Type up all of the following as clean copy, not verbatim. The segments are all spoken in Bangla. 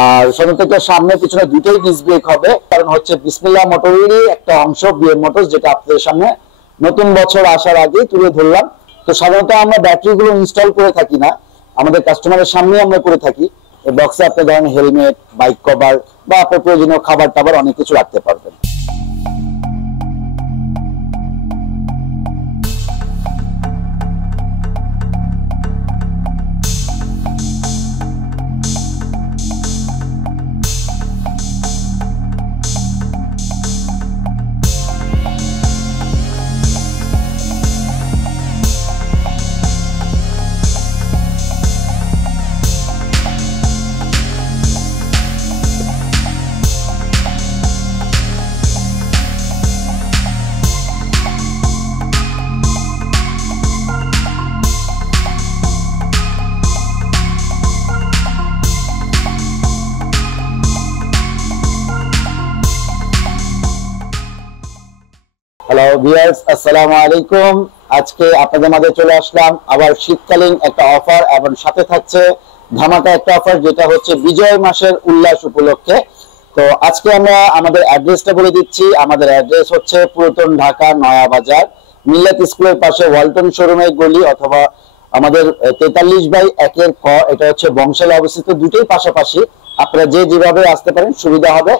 আর সাধারণত সামনে পিছনে দুটোই ডিস্ক ব্রেক হবে, কারণ হচ্ছে বিসমিল্লাহ মোটরেরই একটা অংশ বিএম মোটরস, যেটা আপনাদের সামনে নতুন বছর আসার আগে তুলে ধরলাম। তো সাধারণত আমরা ব্যাটারি গুলো ইনস্টল করে থাকি না, আমাদের কাস্টমারের সামনে আমরা করে থাকি। এই বক্সে আপনি ধরেন হেলমেট, বাইক কভার বা আপনার প্রয়োজনীয় খাবার টাবার অনেক কিছু রাখতে পারবেন। হ্যালো ভিউয়ার্স, আসসালামু আলাইকুম। আজকে আপনাদের মাঝে চলে আসলাম আবার শীতকালীন একটা অফার, এবং সাথে থাকছে ধামাকা একটা অফার, যেটা হচ্ছে বিজয় মাসের উল্লাস উপলক্ষে। তো আজকে আমরা আমাদের অ্যাড্রেসটা বলে দিচ্ছি। আমাদের অ্যাড্রেস হচ্ছে পুরাতন ঢাকা নয়া বাজার, মিল্লাত স্কুলের পাশে ওয়ালটন শোরুমের গলি, অথবা আমাদের 43/1 ক, এটা হচ্ছে বংশালে অবস্থিত। দুটোই পাশাপাশি, আপনারা যে যেভাবে আসতে পারেন সুবিধা হবে।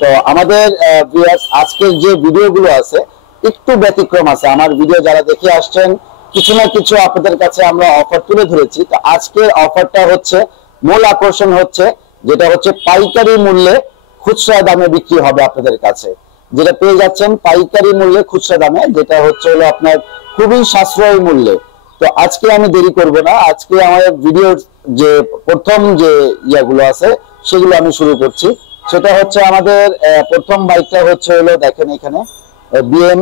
তো আমাদের ভিউয়ার্স, আজকের যে ভিডিওগুলো আছে একটু ব্যতিক্রম আছে। আমার ভিডিও যারা দেখে আসছেন, কিছু না কিছু আপনাদের কাছে আমরা অফার তুলে ধরেছি। তো আজকের অফারটা হচ্ছে, মূল আকর্ষণ হচ্ছে যেটা হচ্ছে পাইকারি মূল্যে খুচরা দামে বিক্রি হবে আপনাদের কাছে, যেটা পেয়ে যাচ্ছেন পাইকারি মূল্যে খুচরা দামে, যেটা হচ্ছে হলো আপনার খুবই সাশ্রয়ী মূল্যে। তো আজকে আমি দেরি করব না, আজকে আমাদের ভিডিওর যে প্রথম যে ইয়াগুলো আছে সেগুলো আমি শুরু করছি। সেটা হচ্ছে আমাদের প্রথম বাইকটা হচ্ছে হলো, দেখেন এখানে বিএম,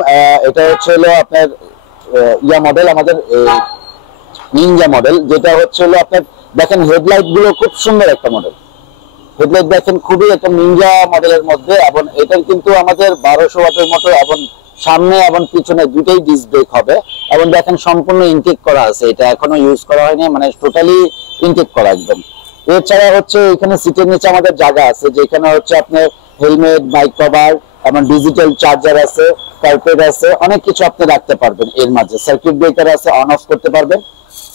এটা হচ্ছে হলো আপনার ইয়া মডেল, আমাদের নিনজা মডেল, যেটা হচ্ছে হলো আপনার দেখেন হেডলাইট গুলো খুব সুন্দর একটা মডেল। হেডলাইট দেখেন খুবই একটা নিনজা মডেলের মধ্যে, এবং এটার কিন্তু আমাদের 1200 ওয়াটের মোটর, এবং সামনে এবং পিছনে দুটোই ডিস্ক ব্রেক হবে। এবং দেখেন সম্পূর্ণ ইনটেক করা আছে, এটা এখনো ইউজ করা হয়নি, মানে টোটালি ইনটেক করা একদম। এছাড়া হচ্ছে এখানে সিটের নিচে আমাদের জায়গা আছে, যেখানে হচ্ছে আপনার হেলমেট, বাইক কভার এবং ডিজিটাল চার্জার আছে, কার্পেট আছে, অনেক কিছু আপনি রাখতে পারবেন। এর মাঝে সার্কিট ব্রেকার আছে, অন অফ করতে পারবেন।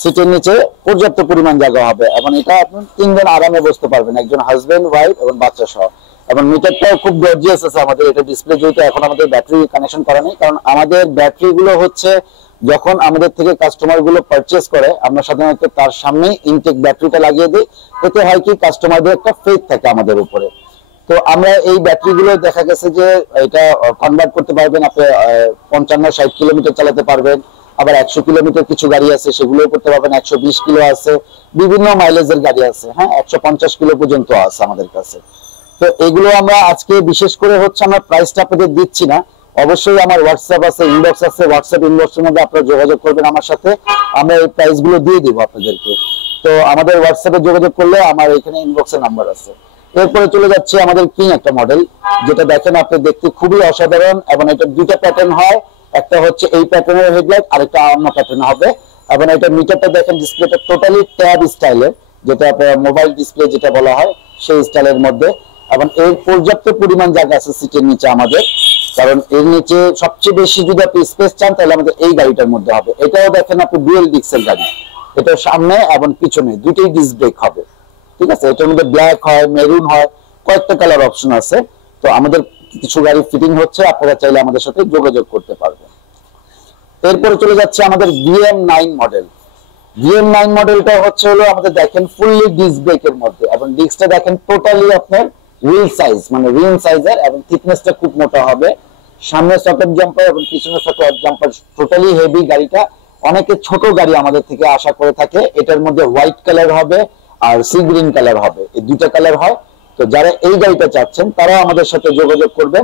সিটের নিচে পর্যাপ্ত পরিমাণ জায়গা হবে, এবং এটা আপনি 3 জন আরামে বসতে পারবেন, একজন হাজবেন্ড, ওয়াইফ এবং বাচ্চা সহ। এবং মিটারটাও খুব গর্জিয়াস আছে আমাদের। এটা ডিসপ্লে যেহেতু এখন আমাদের ব্যাটারি কানেকশন করা নেই, কারণ আমাদের ব্যাটারি গুলো হচ্ছে যখন আমাদের থেকে কাস্টমার গুলো পারচেজ করে, আমরা সাধারণত তার সামনে ইনটেক ব্যাটারিটা লাগিয়ে দিই। এতে হয় কি, কাস্টমারদের একটা ফেথ থাকে আমাদের উপরে। তো আমরা এই ব্যাটারি গুলো দেখা গেছে যে এটা কনভার্ট করতে পারবেন, আপনি 55-60 কিলোমিটার চালাতে পারবেন। আবার 100 কিলোমিটার কিছু গাড়ি আছে সেগুলো করতে পারবেন, 120 কিলো আছে, বিভিন্ন মাইলেজের গাড়ি আছে, হ্যাঁ 150 কিলো পর্যন্ত আছে আমাদের কাছে। তো এগুলো আমরা আজকে বিশেষ করে হচ্ছে আমরা প্রাইসটা আপনাদের দিচ্ছি না, অবশ্যই আমার হোয়াটসঅ্যাপ আছে, ইনবক্স আছে, হোয়াটসঅ্যাপ ইনবক্সের মধ্যে আপনারা যোগাযোগ করবেন আমার সাথে, আমরা এই প্রাইস গুলো দিয়ে দিব আপনাদেরকে। তো আমাদের হোয়াটসঅ্যাপে যোগাযোগ করলে আমার এখানে ইনবক্সের নাম্বার আছে। এরপরে চলে যাচ্ছে আমাদের কিং একটা মডেল, যেটা দেখেন আপনি দেখতে খুবই অসাধারণ, এবং এটা দুইটা প্যাটার্ন হয়, একটা হচ্ছে এই প্যাটার্নের হেডলাইট, আরেকটা অন্য প্যাটার্ন হবে। এবং এটা মিটারটা দেখেন, ডিসপ্লেটা টোটালি ট্যাব স্টাইলের, যেটা মোবাইল ডিসপ্লে যেটা বলা হয় সেই স্টাইলের মধ্যে। এবং এর পর্যাপ্ত পরিমাণ জায়গা আছে সিটের নিচে আমাদের, কারণ এর নিচে সবচেয়ে বেশি যদি আপনি স্পেস চান তাহলে আমাদের এই গাড়িটার মধ্যে হবে। এটাও দেখেন আপনি ডুয়েল ডিস্কের গাড়ি, এটা সামনে এবং পিছনে দুটোই ডিস্ক ব্রেক হবে, ঠিক আছে। এটার মধ্যে ব্ল্যাক হয়, মেরুন হয়, কয়েকটা কালার অপশন আছে। তো আমাদের কিছু গাড়ি ফিটিং হচ্ছে, আপনারা চাইলে আমাদের সাথে যোগাযোগ করতে পারবেন। এরপরে চলে যাচ্ছে আমাদের VM9 মডেল। VM9 মডেলটা হচ্ছে হলো আমাদের দেখেন ফুললি ডিস্ক ব্রেকের মধ্যে, এবং ডিস্কটা দেখেন টোটালি আপনার হুইল সাইজ, মানে রিম সাইজের, এবং থিকনেসটা খুব মোটা হবে। সামনে সকেট জাম্পার এবং পিছনে সকেট জাম্পার, টোটালি হেভি গাড়িটা। অনেকে ছোট গাড়ি আমাদের থেকে আশা করে থাকে। এটার মধ্যে হোয়াইট কালার হবে আর সি গ্রিন কালার হবে, এই দুইটা কালার হয়। তো যারা এই গাড়িটা চাচ্ছেন তারা আমাদের সাথে যোগাযোগ করবেন।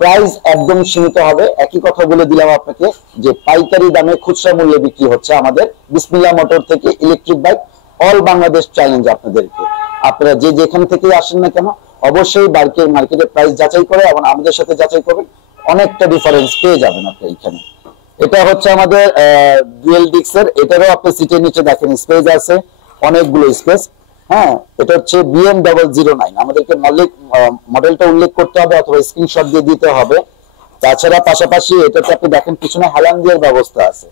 প্রাইস একদম সীমিত হবে, একই কথা বলে দিলাম আপনাকে যে পাইকারি দামে খুচরা মূল্যে বিক্রি হচ্ছে আমাদের বিসমিল্লাহ মোটর থেকে electric bike. All Bangladesh challenge আপনাদেরকে, আপনারা যে যেখান থেকে আসেন না কেন অবশ্যই বাইকের মার্কেটে প্রাইস যাচাই করে এবং আমাদের সাথে যাচাই করবেন, অনেকটা ডিফারেন্স পেয়ে যাবেন আপনি এইখানে। এটা হচ্ছে আমাদের ডুয়েল ডিস্কের, এটারও আপনি সিটের নিচে দেখেন স্পেস আছে, অনেকগুলো স্পেস, হ্যাঁ, এটা হচ্ছে BM009। আমাদেরকে মডেলটা উল্লেখ করতে হবে অথবা স্ক্রিনশট দিয়ে দিতে হবে। তাছাড়া পাশাপাশি এটাতে আপনি দেখেন পিছনে হেলান দিয়ার ব্যবস্থা আছে,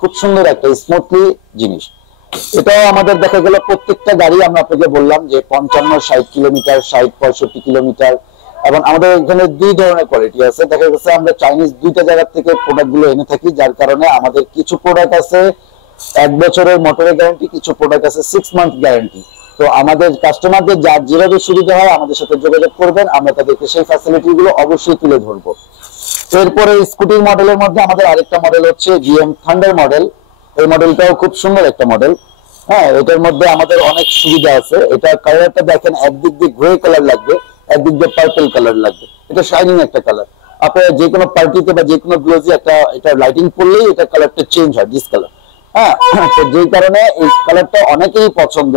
খুব সুন্দর একটা স্মুথলি জিনিস। এটাও আমাদের দেখা গেল প্রত্যেকটা গাড়ি আমরা আপনাকে বললাম যে 55-60 কিলোমিটার, 60-65 কিলোমিটার। এবং আমাদের এখানে দুই ধরনের কোয়ালিটি আছে। দেখা গেছে আমরা চাইনিজ দুইটা জায়গা থেকে প্রোডাক্ট গুলো এনে থাকি, যার কারণে আমাদের কিছু প্রোডাক্ট আছে 1 বছরের মোটরের গ্যারান্টি, কিছু প্রোডাক্ট আছে 6 মান্থ গ্যারান্টি। তো আমাদের কাস্টমারদের যার যেভাবে সুবিধা হয় আমাদের সাথে যোগাযোগ করবেন, আমরা তাদেরকে সেই ফ্যাসিলিটি গুলো অবশ্যই তুলে ধরবো। এরপরে স্কুটির মডেলের মধ্যে আমাদের আরেকটা মডেল হচ্ছে GM থান্ডার মডেল। এই মডেলটাও খুব সুন্দর একটা মডেল। হ্যাঁ, এটার মধ্যে আমাদের অনেক সুবিধা আছে। এটা কালারটা দেখেন, একদিক দিয়ে গ্রে কালার লাগবে, একদিক দিয়ে পার্পল কালার লাগবে। এটা শাইনিং একটা কালার। আপনার যে কোনো পার্টিতে বা যে কোনো গ্লোজি একটা এটা লাইটিং পড়লেই এটা কালারটা চেঞ্জ হয়, ডিসকালার। হ্যাঁ, তো যেই কারণে এই কালারটা অনেকেই পছন্দ।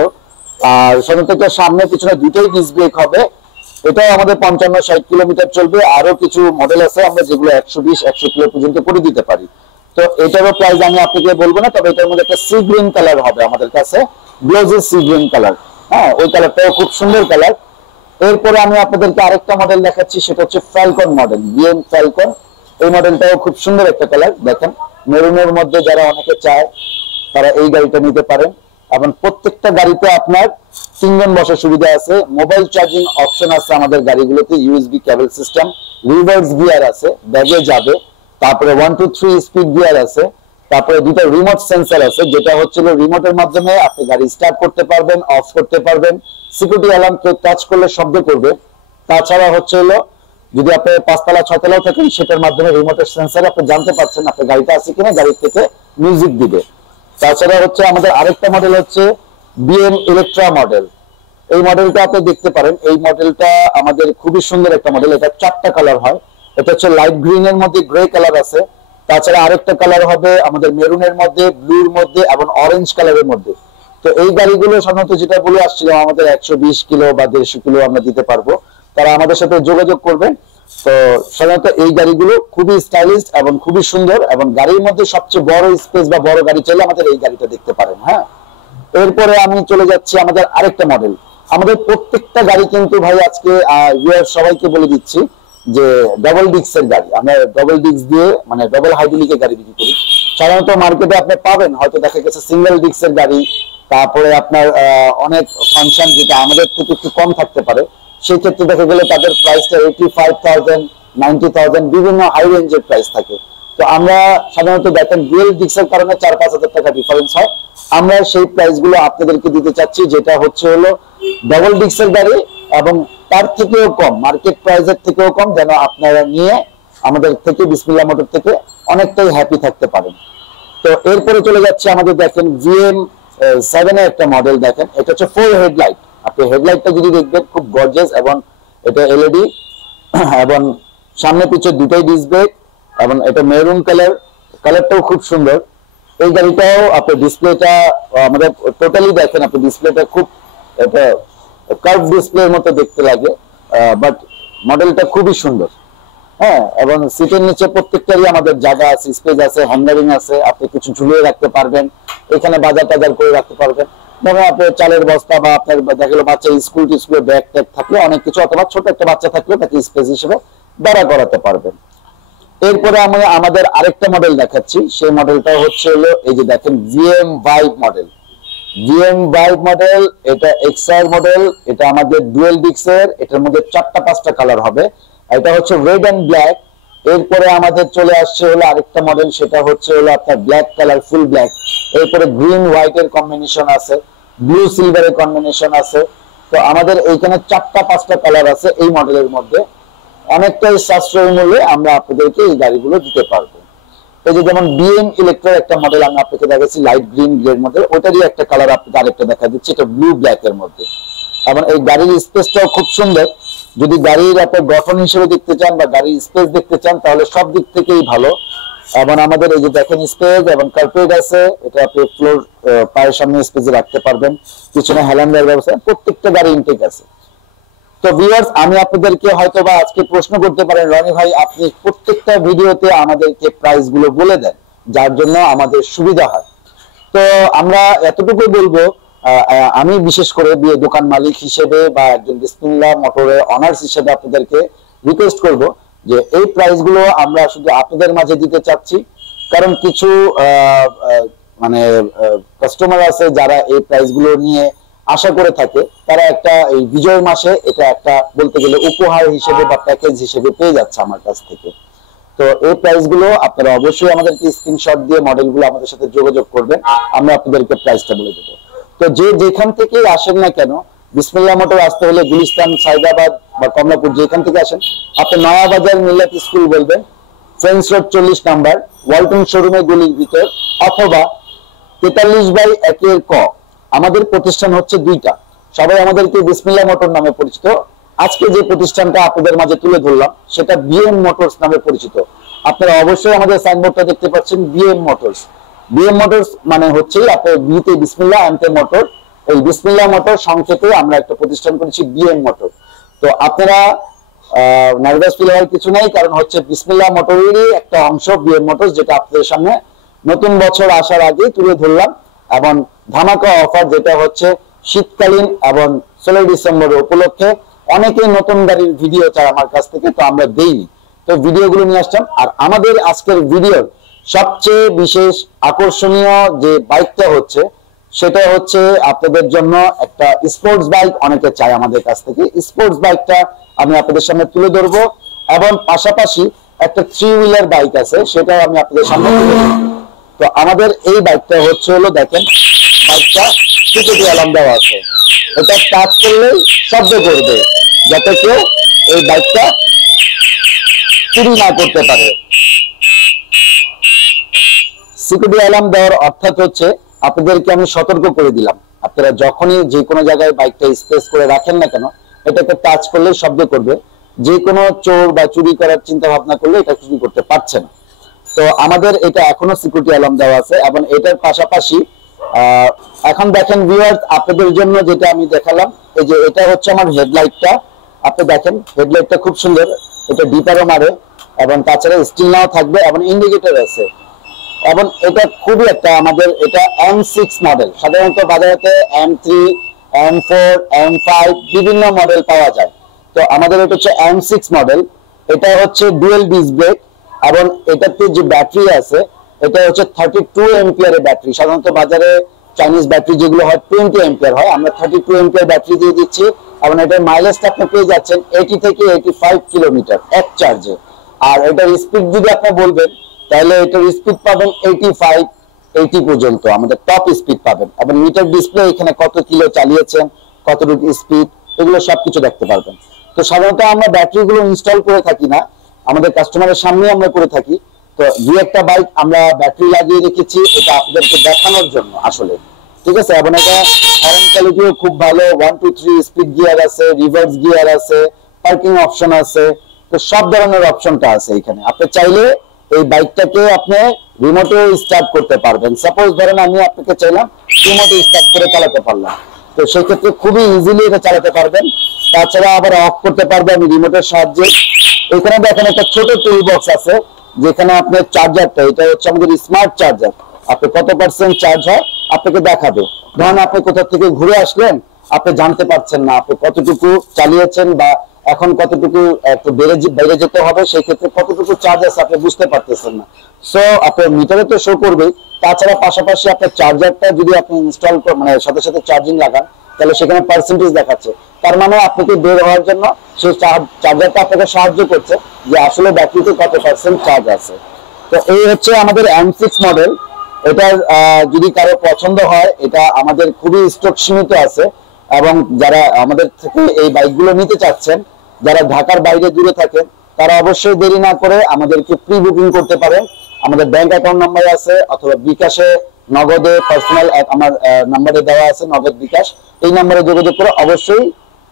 আর সাধারণত সামনে পিছনে দুটোই ডিস্ক ব্রেক হবে। এটাও আমাদের 55-60 কিলোমিটার চলবে। আরো কিছু মডেল আছে আমরা যেগুলো 120-100 কিলো পর্যন্ত করে দিতে পারি। তো এটারও প্রাইস আমি আপনাকে বলবো না, তবে এটার মধ্যে একটা সি গ্রিন কালার হবে আমাদের কাছে, গ্লোজি সি গ্রিন কালার। হ্যাঁ, ওই কালারটাও খুব সুন্দর কালার। এরপরে আমি আপনাদেরকে আরেকটা মডেল দেখাচ্ছি, সেটা হচ্ছে ফ্যালকন মডেল, BM ফ্যালকন। এই মডেলটাও খুব সুন্দর একটা কালার। দেখেন, মেরুনের মধ্যে যারা অনেকে চায় তারা এই গাড়িটা নিতে পারেন। এবং প্রত্যেকটা গাড়িতে আপনার 3 জন বসার সুবিধা আছে, মোবাইল চার্জিং অপশন আছে আমাদের গাড়িগুলোতে, USB কেবল সিস্টেম, রিভার্স গিয়ার আছে, ব্যাগে যাবে। তারপরে 1 2 3 স্পিড গিয়ার আছে। তারপরে দুটো রিমোট সেন্সর আছে, যেটা হচ্ছে রিমোটের মাধ্যমে আপনি গাড়ি স্টার্ট করতে পারবেন, অফ করতে পারবেন। সিকিউরিটি অ্যালার্ম কেউ টাচ করলে শব্দ করবে। তাছাড়া হচ্ছে যদি আপনি 5তলা 6তলাও থাকেন, সেটার মাধ্যমে রিমোটের সেন্সরে আপনি জানতে পারছেন আপনার গাড়িটা আছে কিনা, গাড়ি থেকে মিউজিক দিবে। তাছাড়া হচ্ছে আমাদের আরেকটা মডেল হচ্ছে BM ইলেকট্রা মডেল। এই মডেলটা আপনি দেখতে পারেন। এই মডেলটা আমাদের খুবই সুন্দর একটা মডেল। এটা 4টা কালার হয়। এটা হচ্ছে লাইট গ্রিন এর মধ্যে গ্রে কালার আছে। তাছাড়া আরেকটা কালার হবে আমাদের মেরুনের মধ্যে, ব্লুর মধ্যে এবং অরেঞ্জ কালারের মধ্যে। তো এই গাড়িগুলো সাধারণত যেটা বলে আসছিলাম, আমাদের 120 কিলো বা 150 কিলো আমরা দিতে পারবো। তারা আমাদের সাথে যোগাযোগ করবেন। তো সাধারণত এই গাড়িগুলো খুবই স্টাইলিশ এবং খুবই সুন্দর, এবং গাড়ির মধ্যে সবচেয়ে বড় স্পেস বা বড় গাড়ি চাইলে আমাদের এই গাড়িটা দেখতে পারেন। হ্যাঁ, এরপরে আমি চলে যাচ্ছি আমাদের আরেকটা মডেল। আমাদের প্রত্যেকটা গাড়ি কিন্তু ভাই আজকে সবাইকে বলে দিচ্ছি যে ডবল ডিস্কের গাড়ি। আমরা ডবল ডিস্ক দিয়ে মানে ডবল হাইড্রোলিকের গাড়ি বিক্রি করি। সাধারণত মার্কেটে আপনি পাবেন হয়তো দেখা গেছে সিঙ্গেল ডিস্কের গাড়ি, তারপরে আপনার অনেক ফাংশন যেটা আমাদের থেকে একটু কম থাকতে পারে। সেই ক্ষেত্রে দেখা গেলে তাদের প্রাইসটা 85,000, 90,000 বিভিন্ন হাই রেঞ্জের প্রাইস থাকে। তো আমরা সাধারণত দেখেন ডুয়েল ডিস্কের কারণে 4-5 হাজার টাকা ডিফারেন্স হয়। আমরা সেই প্রাইস গুলো আপনাদেরকে দিতে চাচ্ছি, যেটা হচ্ছে ডবল ডিস্কের গাড়ি এবং তার থেকেও কম, মার্কেট প্রাইসের থেকেও কম, যেন আপনারা নিয়ে আমাদের থেকে বিসমিল্লাহ মোটর থেকে অনেকটাই হ্যাপি থাকতে পারেন। তো এরপরে চলে যাচ্ছে আমাদের দেখেন VM7 এর একটা মডেল। দেখেন, এটা হচ্ছে 4 হেডলাইট। আপনি হেডলাইটটা যদি দেখবেন খুব গর্জিয়াস, এবং এটা LED এবং সামনে পিছনে দুটোই ডিস্ক ব্রেক, এবং এটা মেরুন কালারটাও খুব সুন্দর। এই গাড়িটাও আপনি ডিসপ্লেটা আমাদের টোটালি দেখেন, আপনি ডিসপ্লেটা খুব এটা কার্ভ ডিসপ্লের মতো দেখতে লাগে, বাট মডেলটা খুবই সুন্দর। হ্যাঁ, এবং সিটের নিচে প্রত্যেকটারই আমাদের জায়গা আছে, স্পেস আছে, হ্যান্ডারিং আছে, আপনি কিছু ঝুলিয়ে রাখতে পারবেন, এখানে বাজার টাজার করে রাখতে পারবেন। ধরুন আপনার চালের বস্তা বা আপনার দেখা গেলো বাচ্চা স্কুলে ব্যাগ ট্যাগ থাকলে অনেক কিছু, অথবা ছোট একটা বাচ্চা থাকলে তাকে স্পেস হিসেবে দাঁড়া করাতে পারবেন। এরপরে আমি আমাদের আরেকটা মডেল দেখাচ্ছি। সেই মডেলটা হচ্ছে এই যে দেখেন VM vibe model. VM vibe model, এটা XR মডেল। এটা আমাদের ডুয়েল ডিস্কের, এটার মধ্যে 4টা-5টা কালার হবে। এটা হচ্ছে রেড এন্ড ব্ল্যাক। এরপরে আমাদের চলে আসছে আরেকটা মডেল, সেটা হচ্ছে আপনার ব্ল্যাক কালার, ফুল ব্ল্যাক। এরপরে গ্রিন হোয়াইট এর কম্বিনেশন আছে, ব্লু সিলভারের কম্বিনেশন আছে। তো আমাদের এইখানে 4টা-5টা কালার আছে এই মডেলের মধ্যে। অনেকটাই সাশ্রয়ী মূল্যে আমরা আপনাদেরকে এই গাড়িগুলো দিতে পারবো। এই যে যেমন BM ইলেকট্রার একটা মডেল আমি আপনাকে দেখাচ্ছি, লাইট গ্রিন গ্রের মধ্যে, ওটারই একটা কালার আপনাকে আরেকটা দেখা দিচ্ছি, এটা ব্লু ব্ল্যাক এর মধ্যে। এবং এই গাড়ির স্পেসটাও খুব সুন্দর। যদি গাড়ির আপনার গঠন হিসেবে দেখতে চান বা গাড়ির স্পেস দেখতে চান, তাহলে সব দিক থেকেই ভালো। এবং আমাদের এই যে দেখেন স্পেস এবং কার্পেট আছে, এটা আপনি ফ্লোর পায়ের সামনে স্পেসে রাখতে পারবেন, পিছনে হেলান দেওয়ার ব্যবস্থা, প্রত্যেকটা গাড়ি ইনটেক আছে। তো ভিউয়ার্স, আমি আপনাদেরকে হয়তোবা আজকে প্রশ্ন করতে পারেন, রনি ভাই আপনি প্রত্যেকটা ভিডিওতে আমাদেরকে প্রাইস গুলো বলে দেন, যার জন্য আমাদের সুবিধা হয়। তো আমরা এতটুকু বলবো, আমি বিশেষ করে দোকান মালিক হিসেবে বা একজন বিসমিল্লাহ মোটরের অনার্স হিসেবে আপনাদেরকে রিকোয়েস্ট করব যে এই প্রাইস গুলো আমরা শুধু আপনাদের মাঝে দিতে চাচ্ছি, কারণ কিছু মানে কাস্টমার আছে যারা এই প্রাইস গুলো নিয়ে আশা করে থাকে, তারা একটা এই বিজয় মাসে এটা একটা বলতে গেলে উপহার হিসেবে বা প্যাকেজ হিসেবে পেয়ে যাচ্ছে আমার কাছ থেকে। তো এই প্রাইস গুলো আপনারা অবশ্যই আমাদেরকে স্ক্রিনশট দিয়ে মডেল গুলো আমাদের সাথে যোগাযোগ করবেন, আমরা আপনাদেরকে প্রাইসটা বলে দেবো। তো যে যেখান থেকে আসেন না কেন, বিসমিল্লাহ মোটর আসতে হলে গুলিস্তান, সাইদাবাদ বা কমলাপুর যেখান থেকে আসেন, আপনি নয়া বাজার মিল্লাত স্কুল বলবেন, ফ্রেন্স রোড 40 নাম্বার ওয়ালটন শোরুমের গলির ভিতর, অথবা 43/1 ক। আমাদের প্রতিষ্ঠান হচ্ছে দুইটা, সবাই আমাদেরকে বিসমিল্লাহ মোটর নামে পরিচিত। আজকে যে প্রতিষ্ঠানটা আপনাদের মাঝে তুলে ধরলাম সেটা বিএম মোটরস নামে পরিচিত। আপনারা অবশ্যই আমাদের সাইনবোর্ডটা দেখতে পাচ্ছেন, বিএম মোটরস। বিএম মোটরস মানে হচ্ছে আপনার বিতে বিসমিল্লাহ, এমতে মোটর, এই বিসমিল্লাহ মোটর সংক্ষেপে আমরা একটা প্রতিষ্ঠান করেছি বিএম মোটর। তো আপনারা নার্ভাস ফিল হওয়ার কিছু নাই, কারণ হচ্ছে বিসমিল্লাহ মোটরেরই একটা অংশ বিএম মোটরস, যেটা আপনাদের সামনে নতুন বছর আসার আগে তুলে ধরলাম। এবং ধামাকা অফার যেটা হচ্ছে শীতকালীন এবং 16 ডিসেম্বর উপলক্ষে অনেকেই নতুন গাড়ির ভিডিও চায় আমার কাছ থেকে, তো আমরা দেইনি, তো ভিডিওগুলো নিয়ে আসলাম। আর আমাদের আজকের ভিডিওর সবচেয়ে বিশেষ আকর্ষণীয় যে বাইকটা হচ্ছে সেটা হচ্ছে আপনাদের জন্য একটা স্পোর্টস বাইক, অনেকে চায় আমাদের কাছ থেকে। স্পোর্টস বাইকটা আমি আপনাদের সামনে তুলে ধরবো, এবং পাশাপাশি একটা 3 হুইলার বাইক আছে, সেটাও আমি আপনাদের সামনে তুলে ধরবো। তো আমাদের এই বাইকটা হচ্ছে হলো, দেখেন বাইকটা সিকিউরিটি অ্যালার্ম দেওয়া আছে, এটা টাচ করলেই শব্দ করবে যাতে কেউ এই বাইকটা চুরি না করতে পারে। সিকিউরিটি অ্যালার্ম দেওয়ার অর্থাৎ হচ্ছে আপনাদেরকে আমি সতর্ক করে দিলাম, আপনারা যখনই যে কোনো জায়গায় বাইকটা স্পেস করে রাখেন না কেন, এটাকে টাচ করলেই শব্দ করবে। যে কোনো চোর বা চুরি করার চিন্তা ভাবনা করলে এটা চুরি করতে পারছে না। তো আমাদের এটা এখনো সিকিউরিটি অ্যালার্ম দেওয়া আছে, এবং এটার পাশাপাশি এখন দেখেন ভিউয়ার্স, আপনাদের জন্য যেটা আমি দেখালাম, এই যে এটা হচ্ছে আমার হেডলাইটটা। আপনি দেখেন হেডলাইটটা খুব সুন্দর, এটা ডিপারও মারে, এবং তাছাড়া স্টিল নাও থাকবে, এবং ইন্ডিকেটর আছে। এবং এটা খুবই একটা আমাদের এটা M6 মডেল, সাধারণত বাজারে M3, M4, M5 বিভিন্ন মডেল পাওয়া যায়। তো আমাদের এটা হচ্ছে M6 মডেল, এটা হচ্ছে ডুয়েল ডিস্ক ব্রেক, এবং এটাতে যে ব্যাটারি আছে এটা হচ্ছে 32 এম্পিয়ারের ব্যাটারি। সাধারণত বাজারে চাইনিজ ব্যাটারি যেগুলো হয় 20 এম্পিয়ার হয়, আমরা 32 এম্পিয়ার ব্যাটারি দিয়ে দিচ্ছি, এবং এটার মাইলেজটা আপনি পেয়ে যাচ্ছেন 80 থেকে 85 কিলোমিটার এক চার্জে। আর এটার স্পিড যদি আপনি বলবেন, তাহলে এটার স্পিড পাবেন 80 পর্যন্ত, আমাদের টপ স্পিড পাবেন। এবং মিটার ডিসপ্লে এখানে কত কিলো চালিয়েছেন, কতটুকু স্পিড, এগুলো সবকিছু দেখতে পারবেন। তো সাধারণত আমরা ব্যাটারিগুলো ইনস্টল করে থাকি না, আমাদের কাস্টমারের সামনে আমরা করে থাকি। তো দুই একটা বাইক আমরা ব্যাটারি লাগিয়ে রেখেছি, এটা আপনাদেরকে দেখানোর জন্য আসলে, ঠিক আছে। এবং এটা হর্ন কোয়ালিটিও খুব ভালো, 1 2 3 স্পিড গিয়ার আছে, রিভার্স গিয়ার আছে, পার্কিং অপশন আছে, তো সব ধরনের অপশনটা আছে এখানে। আপনি চাইলে এই বাইকটাকে আপনি রিমোটে স্টার্ট করতে পারবেন। সাপোজ ধরেন আমি আপনাকে চাইলাম রিমোটে স্টার্ট করে চালাতে পারলাম, তো সেই ক্ষেত্রে খুবই ইজিলি এটা চালাতে পারবেন। তাছাড়া আবার অফ করতে পারবেন আমি রিমোটের সাহায্যে। এখানে দেখেন একটা ছোট টুল বক্স আছে, যেখানে আপনার চার্জারটা, এটা হচ্ছে আমাদের স্মার্ট চার্জার, আপনি কত পার্সেন্ট চার্জ হয় আপনাকে দেখাবে। ধরেন আপনি কোথা থেকে ঘুরে আসলেন, আপনি জানতে পারছেন না আপনি কতটুকু চালিয়েছেন, বা এখন কতটুকু একটু বেড়ে যেতে হবে, সেই ক্ষেত্রে কতটুকু চার্জ আছে আপনি বুঝতে পারতেছেন না। সো আপনার মিটারে তো শো করবে, তাছাড়া পাশাপাশি আপনার চার্জারটা যদি আপনি ইনস্টল মানে সাথে সাথে চার্জিং লাগান, তাহলে সেখানে পার্সেন্টেজ দেখাচ্ছে। তার মানে আপনাকে বের হওয়ার জন্য সেই চার্জারটা আপনাকে সাহায্য করছে যে আসলে ব্যাটারিতে কত পার্সেন্ট চার্জ আছে। তো এই হচ্ছে আমাদের M6 মডেল। এটার যদি কারো পছন্দ হয়, এটা আমাদের খুবই স্টক সীমিত আছে, এবং যারা আমাদের থেকে এই বাইকগুলো নিতে চাচ্ছেন, যারা ঢাকার বাইরে দূরে থাকেন, তারা অবশ্যই দেরি না করে আমাদেরকে প্রি বুকিং করতে পারেন। আমাদের ব্যাংক অ্যাকাউন্ট নাম্বার আছে, অথবা বিকাশে, নগদে, পার্সোনাল আমার নাম্বারে দেওয়া আছে, নগদ বিকাশ, এই নাম্বারে যোগাযোগ করে অবশ্যই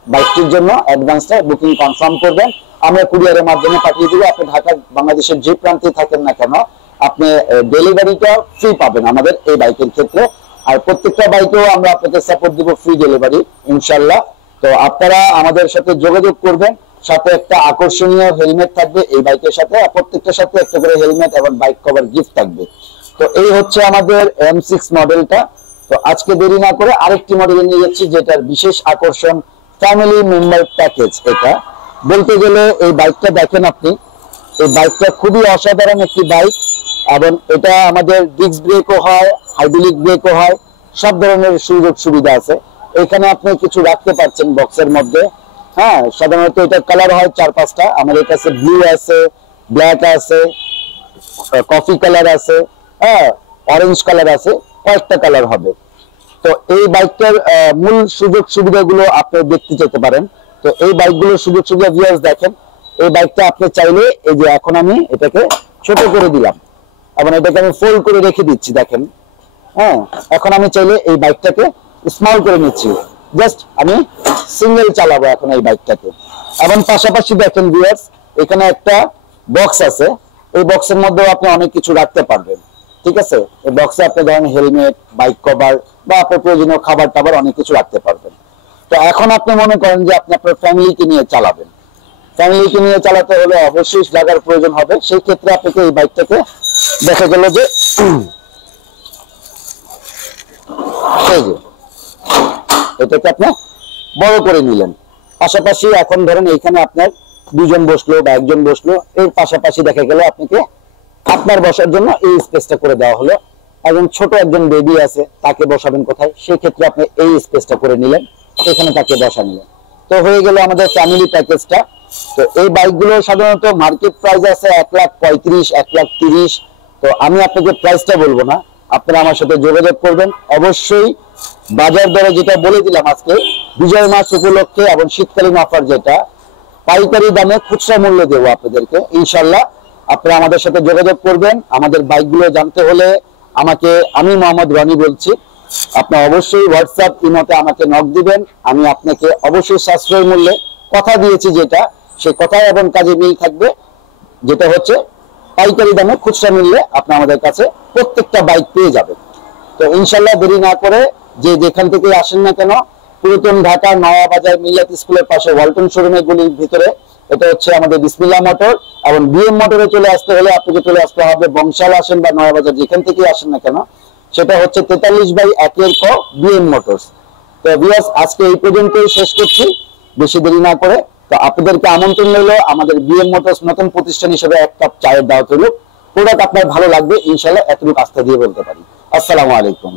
বাইকটির জন্য অ্যাডভান্সটা বুকিং কনফার্ম করবেন। আমরা কুরিয়ারের মাধ্যমে পাঠিয়ে দিব। আপনি ঢাকা বাংলাদেশের যে প্রান্তে থাকেন না কেন, আপনি ডেলিভারিটা ফ্রি পাবেন আমাদের এই বাইকের ক্ষেত্রে। আর প্রত্যেকটা বাইকেও আমরা আপনাকে সাপোর্ট দিব ফ্রি ডেলিভারি ইনশাআল্লাহ। তো আপনারা আমাদের সাথে যোগাযোগ করবেন, সাথে একটা আকর্ষণীয় হেলমেট থাকবে এই বাইকের সাথে, প্রত্যেকটার সাথে একটা করে হেলমেট এবং বাইক কভার গিফট থাকবে। তো এই হচ্ছে আমাদের M6 মডেলটা। তো আজকে দেরি না করে আরেকটি মডেল নিয়ে যাচ্ছি, যেটার বিশেষ আকর্ষণ ফ্যামিলি মেম্বার প্যাকেজ। এটা বলতে গেলে এই বাইকটা দেখেন আপনি, এই বাইকটা খুবই অসাধারণ একটি বাইক, এবং এটা আমাদের ডিস্ক ব্রেকও হয়, হাইড্রোলিক ব্রেকও হয়, সব ধরনের সুযোগ সুবিধা আছে। এখানে আপনি কিছু রাখতে পারছেন বক্সের মধ্যে। হ্যাঁ, সাধারণত এটা কালার হয় 4-5টা, আমাদের কাছে ব্লু আছে, ব্ল্যাক আছে, কফি কালার আছে, হ্যাঁ, অরেঞ্জ কালার আছে, কয়েকটা কালার হবে। তো এই বাইকটার মূল সুযোগ সুবিধাগুলো আপনি দেখতে যেতে পারেন। তো এই বাইকগুলোর সুযোগ সুবিধা ভিউয়ার্স দেখেন। এই বাইকটা আপনি চাইলে, এই যে এখন আমি এটাকে ছোট করে দিলাম এবং এটাকে আমি ফোল্ড করে রেখে দিচ্ছি, দেখেন। হ্যাঁ, এখন আমি চাইলে এই বাইকটাকে স্মল করে নিচ্ছি, জাস্ট আমি সিঙ্গেল চালাবো এখন এই বাইকটাকে। এবং পাশাপাশি দেখেন ভিউয়ার্স, এখানে একটা বক্স আছে, এই বক্সের মধ্যেও আপনি অনেক কিছু রাখতে পারবেন। ঠিক আছে, এই বক্সে আপনি ধরেন হেলমেট, বাইক কভার বা আপনার প্রয়োজনীয় খাবার টাবার অনেক কিছু রাখতে পারবেন। তো এখন আপনি মনে করেন যে আপনি আপনার ফ্যামিলিকে নিয়ে চালাবেন, ফ্যামিলিকে নিয়ে চালাতে হলে অবশ্যই জায়গার প্রয়োজন হবে। সেই ক্ষেত্রে আপনাকে এই বাইকটাকে দেখা গেল যে এটাকে আপনি বড় করে নিলেন। পাশাপাশি এখন ধরেন এইখানে আপনার দুজন বসলো বা একজন বসলো, এর পাশাপাশি দেখা গেল আপনাকে আপনার বসার জন্য এই স্পেসটা করে দেওয়া হলো। একজন ছোট একজন বেবি আছে, তাকে বসাবেন কোথায়, সেই ক্ষেত্রে আপনি এই স্পেসটা করে নিলেন, এখানে তাকে বসা নিলেন। তো হয়ে গেল আমাদের ফ্যামিলি প্যাকেজটা। তো এই বাইকগুলো সাধারণত মার্কেট প্রাইস আছে 1,35,000, 1,30,000। তো আমি আপনাকে প্রাইসটা বলবো না, আপনারা আমার সাথে যোগাযোগ করবেন। অবশ্যই বাজার দরে যেটা বলে দিলাম আজকে বিজয় মাস উপলক্ষে এবং শীতকালীন অফার, যেটা পাইকারি দামে খুচরা মূল্য দেবো আপনাদেরকে ইনশাল্লাহ। আপনারা আমাদের সাথে যোগাযোগ করবেন। আমাদের বাইকগুলো জানতে হলে আমি মোহাম্মদ রনি বলছি, আপনি অবশ্যই হোয়াটসঅ্যাপ ইমোতে আমাকে নক দিবেন। আমি আপনাকে অবশ্যই সাশ্রয় মূল্যে কথা দিয়েছি, যেটা সেই কথায় এবং কাজে মিল থাকবে, যেটা হচ্ছে পাইকারি দামে খুচরা মূল্যে আপনি আমাদের কাছে প্রত্যেকটা বাইক পেয়ে যাবেন। তো ইনশাল্লাহ দেরি না করে যে যেখান থেকে আসেন না কেন, পুরাতন ঢাকা নয়া বাজার মিলাত স্কুলের পাশে ওয়ালটন শোরুমের গুলির ভিতরে, এটা হচ্ছে আমাদের বিসমিল্লাহ মোটর। এবং বিএম মোটরে চলে আসতে হলে আপনাকে চলে আসতে হবে, বংশাল আসেন বা নয়া বাজার যেখান থেকে আসেন না কেন, সেটা হচ্ছে 43/1 ক বিএম মোটরস। তো ভিউয়ার্স, আজকে এই পর্যন্তই শেষ করছি, বেশি দেরি না করে। তো আপনাদেরকে আমন্ত্রণ রইল আমাদের বিএম মোটরস নতুন প্রতিষ্ঠান হিসেবে এক কাপ চায়ের দাওয়াত হলো। প্রোডাক্ট আপনার ভালো লাগবে ইনশাল্লাহ, এতটুকু আস্থা দিয়ে বলতে পারি। আসসালামু আলাইকুম।